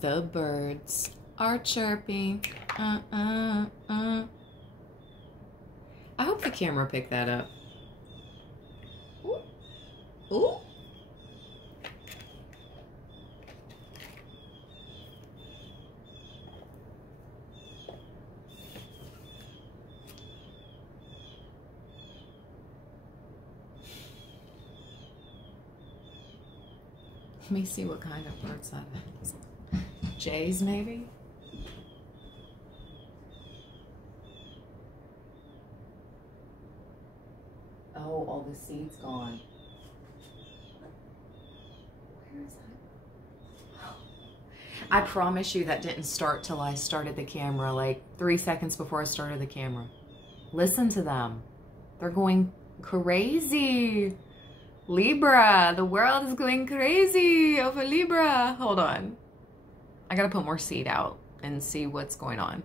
The birds are chirping. I hope the camera picked that up. Ooh. Ooh. Let me see what kind of birds that is. Jays, maybe? Oh, all the seeds gone. Where is that? I promise you that didn't start till I started the camera, like 3 seconds before I started the camera. Listen to them. They're going crazy. Libra, the world is going crazy over Libra. Hold on. I gotta put more seed out and see what's going on.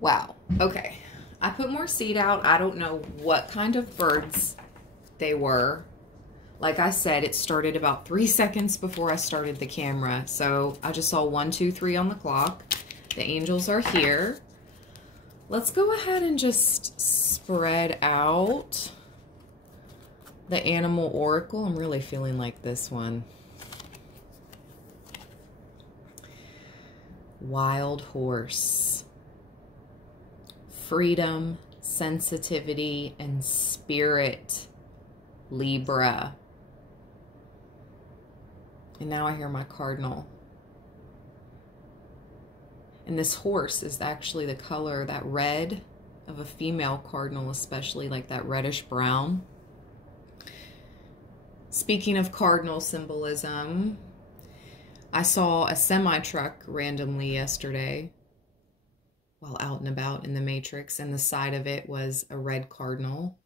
Wow, okay. I put more seed out. I don't know what kind of birds they were. Like I said, it started about 3 seconds before I started the camera. So I just saw 1, 2, 3 on the clock. The angels are here. Let's go ahead and just spread out the animal oracle. I'm really feeling like this one. Wild horse. Freedom, sensitivity, and spirit. Libra. And now I hear my cardinal. And this horse is actually the color, that red of a female cardinal, especially like that reddish brown. Speaking of cardinal symbolism, I saw a semi-truck randomly yesterday while out and about in the Matrix, and the side of it was a red cardinal.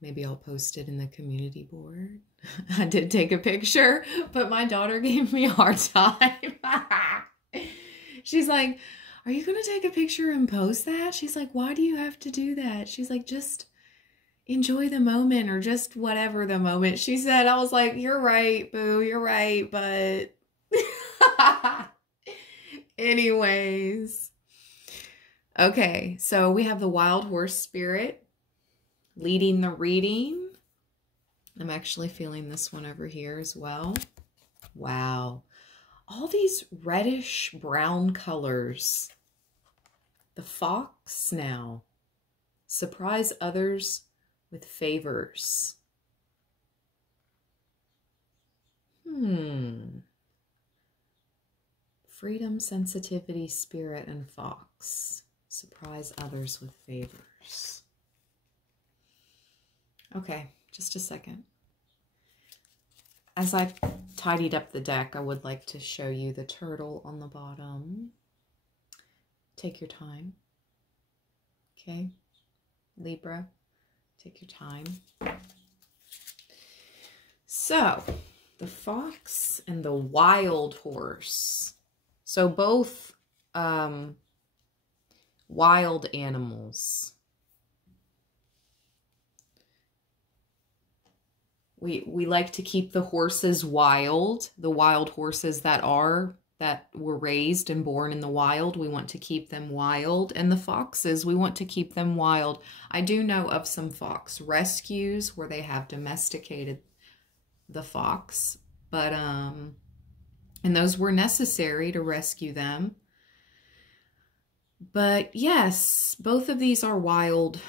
Maybe I'll post it in the community board. I did take a picture, but my daughter gave me a hard time. She's like, are you going to take a picture and post that? She's like, why do you have to do that? She's like, just enjoy the moment, or just whatever the moment. She said, I was like, you're right, boo, you're right, but anyways. Okay, so we have the wild horse spirit leading the reading. I'm actually feeling this one over here as well. Wow. All these reddish brown colors. The fox now. Surprise others with favors. Freedom, sensitivity, spirit, and fox. Surprise others with favors. Okay, just a second. As I've tidied up the deck, I would like to show you the turtle on the bottom. Take your time. Okay, Libra, take your time. So, the fox and the wild horse. So both wild animals. We like to keep the horses wild, the wild horses that were raised and born in the wild. We want to keep them wild. And the foxes, we want to keep them wild. I do know of some fox rescues where they have domesticated the fox, but and those were necessary to rescue them. But yes, both of these are wild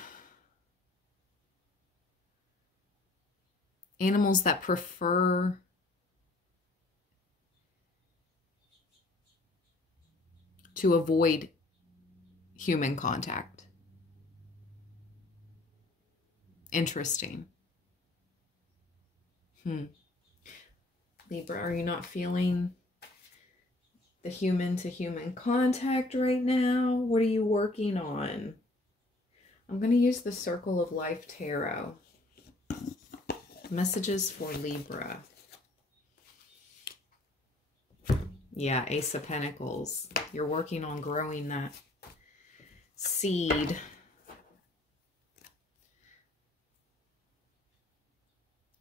animals that prefer to avoid human contact. Interesting. Libra, are you not feeling the human-to-human contact right now? What are you working on? I'm going to use the Circle of Life Tarot. Messages for Libra. Yeah, Ace of Pentacles. You're working on growing that seed.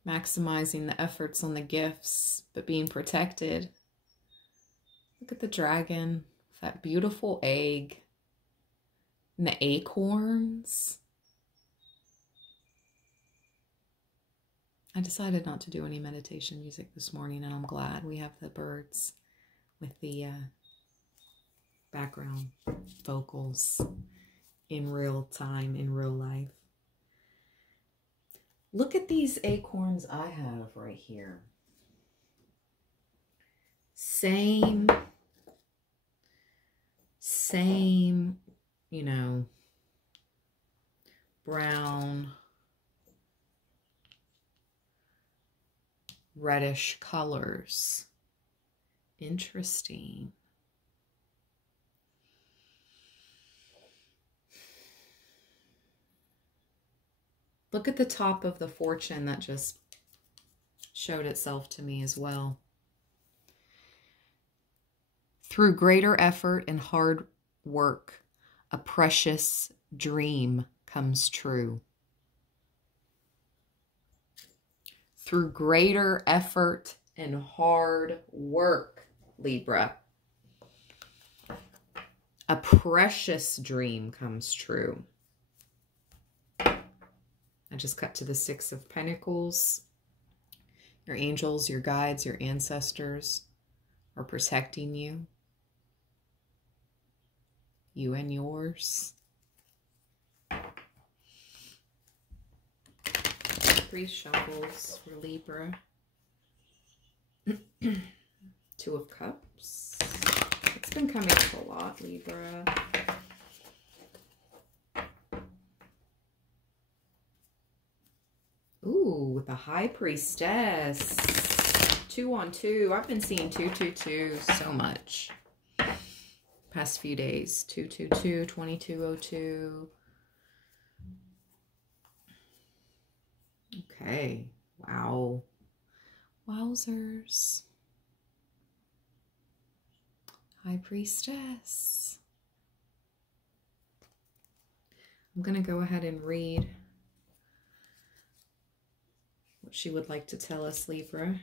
maximizing the efforts on the gifts, but being protected. Look at the dragon, that beautiful egg, and the acorns. I decided not to do any meditation music this morning, and I'm glad we have the birds with the background vocals in real time, in real life. Look at these acorns I have right here. Same, you know, brown, reddish colors. Interesting. Look at the top of the fortune that just showed itself to me as well. Through greater effort and hard work, a precious dream comes true. Through greater effort and hard work, Libra, a precious dream comes true. I just cut to the Six of Pentacles. Your angels, your guides, your ancestors are protecting you. You and yours. 3 shuffles for Libra. 2 of Cups. It's been coming up a lot, Libra. Ooh, with the High Priestess. 2 on 2. I've been seeing 2, 2, 2 so much. Past few days. 2, 2, 2, 2202. Okay. Wow. Wowzers. High Priestess. I'm going to go ahead and read what she would like to tell us, Libra.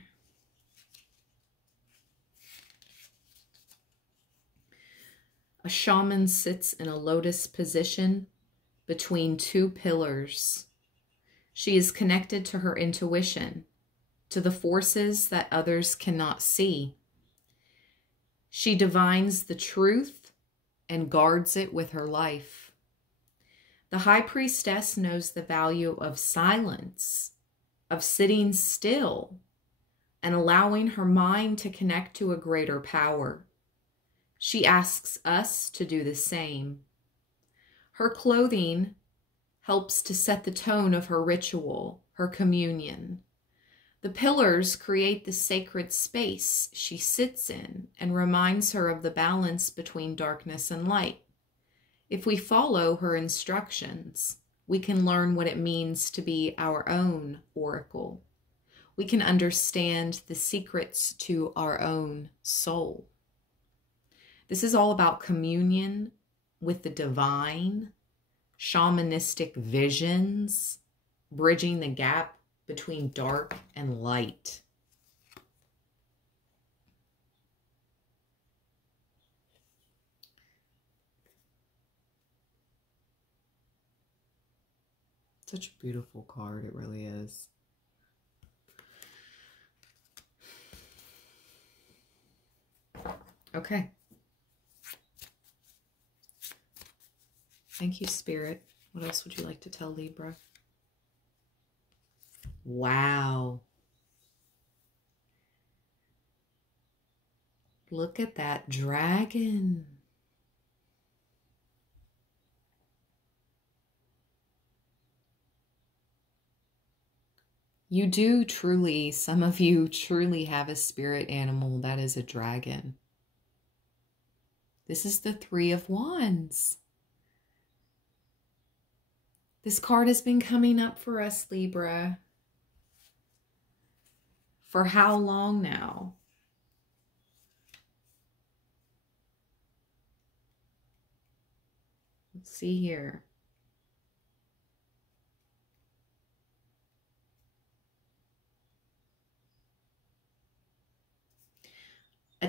A shaman sits in a lotus position between 2 pillars. She is connected to her intuition, to the forces that others cannot see. She divines the truth and guards it with her life. The High Priestess knows the value of silence, of sitting still, and allowing her mind to connect to a greater power. She asks us to do the same. Her clothing helps to set the tone of her ritual, her communion. The pillars create the sacred space she sits in and reminds her of the balance between darkness and light. If we follow her instructions, we can learn what it means to be our own oracle. We can understand the secrets to our own soul. This is all about communion with the divine, shamanistic visions, bridging the gap between dark and light. Such a beautiful card, it really is. Okay. Thank you, Spirit. What else would you like to tell Libra? Wow. Look at that dragon. You do truly, some of you truly have a spirit animal that is a dragon. This is the 3 of Wands. This card has been coming up for us, Libra. For how long now? Let's see here.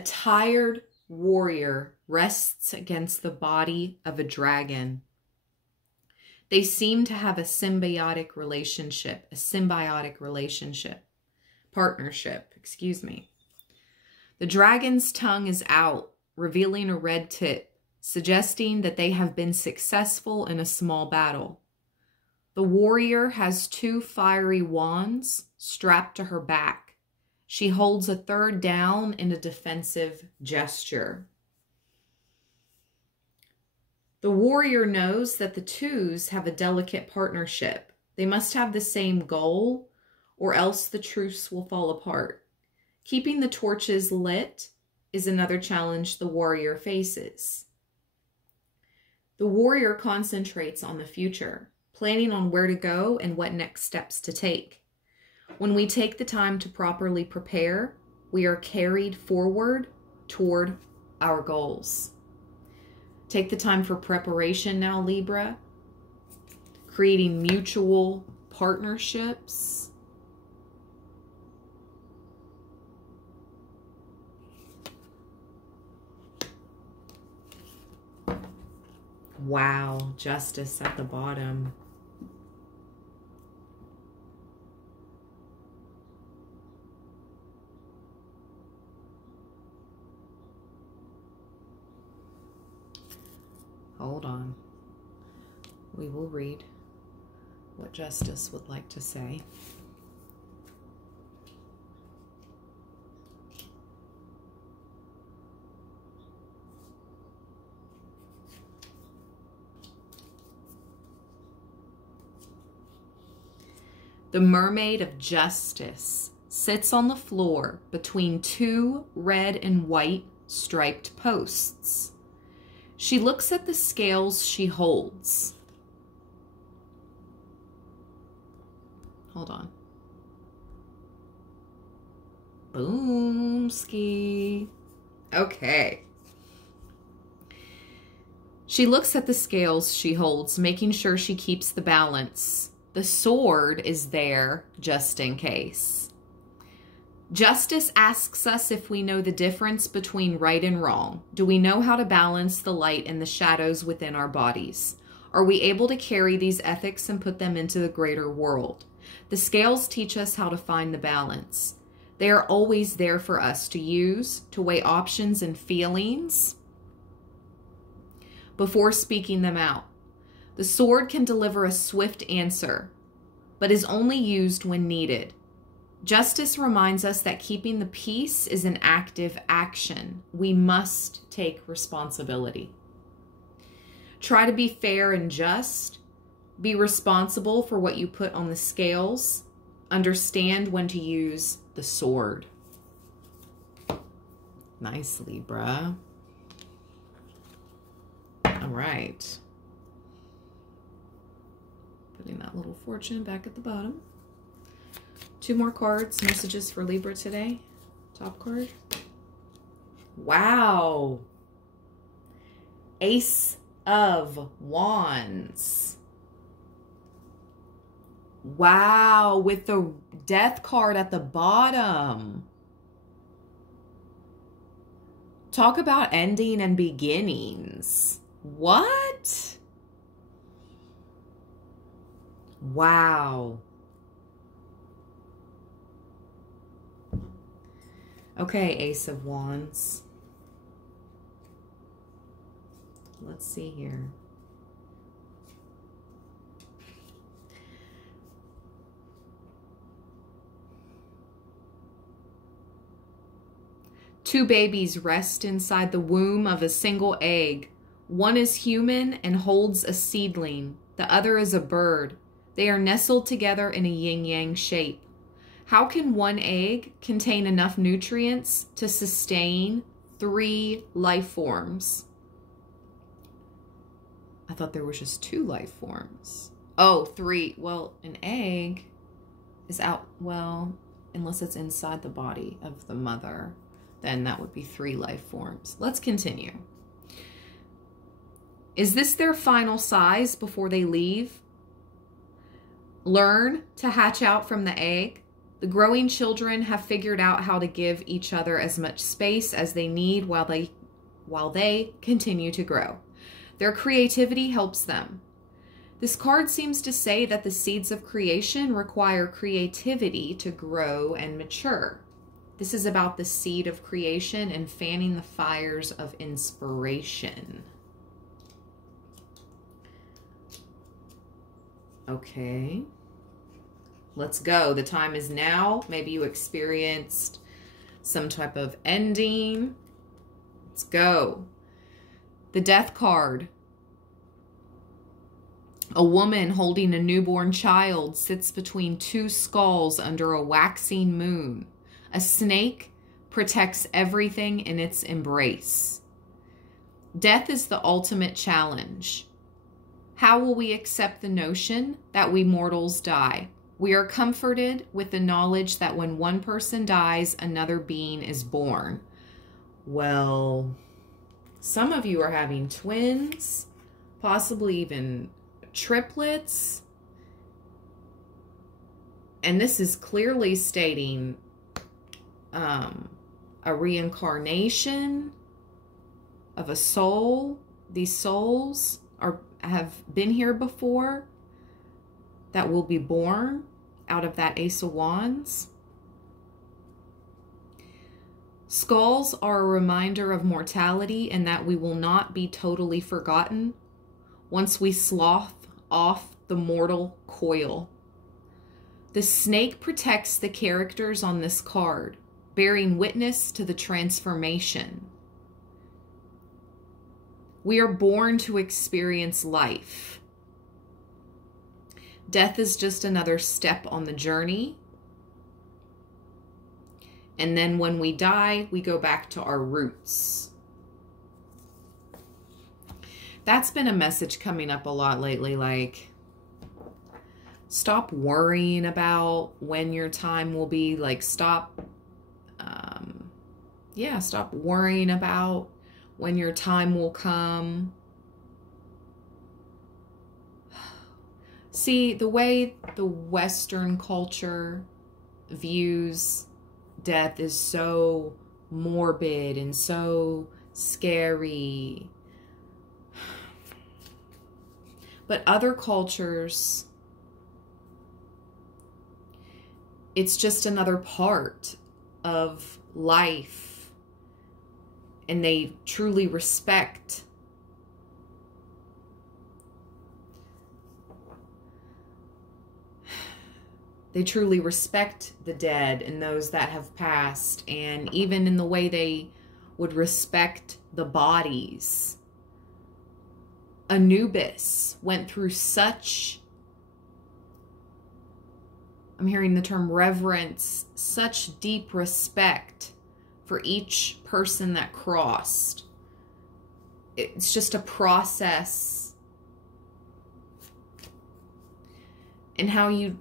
tired warrior rests against the body of a dragon. They seem to have a symbiotic relationship, partnership, excuse me. The dragon's tongue is out, revealing a red tip, suggesting that they have been successful in a small battle. The warrior has 2 fiery wands strapped to her back. She holds a third down in a defensive gesture. The warrior knows that the twos have a delicate partnership. They must have the same goal, or else the truce will fall apart. Keeping the torches lit is another challenge the warrior faces. The warrior concentrates on the future, planning on where to go and what next steps to take. When we take the time to properly prepare, we are carried forward toward our goals. Take the time for preparation now, Libra. Creating mutual partnerships. Wow, justice at the bottom. Hold on. We will read what Justice would like to say. The Mermaid of Justice sits on the floor between 2 red and white striped posts. She looks at the scales she holds. Hold on. Boomski. Okay. She looks at the scales she holds, making sure she keeps the balance. The sword is there just in case. Justice asks us if we know the difference between right and wrong. Do we know how to balance the light and the shadows within our bodies? Are we able to carry these ethics and put them into the greater world? The scales teach us how to find the balance. They are always there for us to use, to weigh options and feelings before speaking them out. The sword can deliver a swift answer, but is only used when needed. Justice reminds us that keeping the peace is an active action. We must take responsibility. Try to be fair and just. Be responsible for what you put on the scales. Understand when to use the sword. Nice, Libra. All right. Putting that little fortune back at the bottom. 2 more cards, messages for Libra today. Top card. Wow. Ace of Wands. Wow, with the Death card at the bottom. Talk about ending and beginnings. What? Wow. Okay, Ace of Wands. Let's see here. Two babies rest inside the womb of a single egg. One is human and holds a seedling. The other is a bird. They are nestled together in a yin-yang shape. How can one egg contain enough nutrients to sustain 3 life forms? I thought there was just 2 life forms. Oh, 3. Well, an egg is out, well, unless it's inside the body of the mother, then that would be 3 life forms. Let's continue. Is this their final size before they leave? Learn to hatch out from the egg. The growing children have figured out how to give each other as much space as they need while they continue to grow. Their creativity helps them. This card seems to say that the seeds of creation require creativity to grow and mature. This is about the seed of creation and fanning the fires of inspiration. Okay. Let's go. The time is now. Maybe you experienced some type of ending. Let's go. The Death card. A woman holding a newborn child sits between two skulls under a waxing moon. A snake protects everything in its embrace. Death is the ultimate challenge. How will we accept the notion that we mortals die? We are comforted with the knowledge that when one person dies, another being is born. Well, some of you are having twins, possibly even triplets. And this is clearly stating a reincarnation of a soul. These souls have been here before that will be born out of that Ace of Wands. Skulls are a reminder of mortality and that we will not be totally forgotten once we slough off the mortal coil. The snake protects the characters on this card, bearing witness to the transformation. We are born to experience life. Death is just another step on the journey. And then when we die, we go back to our roots. That's been a message coming up a lot lately, like, stop worrying about when your time will be. Like, stop worrying about when your time will come. See, the way the Western culture views death is so morbid and so scary. But other cultures, it's just another part of life, and they truly respect the dead and those that have passed, and even in the way they would respect the bodies. Anubis went through such, I'm hearing the term reverence, such deep respect for each person that crossed. It's just a process. And how you,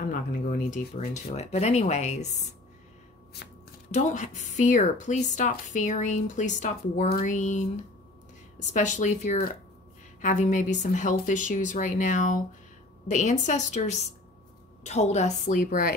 I'm not going to go any deeper into it. But anyways, don't fear. Please stop fearing. Please stop worrying. Especially if you're having maybe some health issues right now. The ancestors told us, Libra,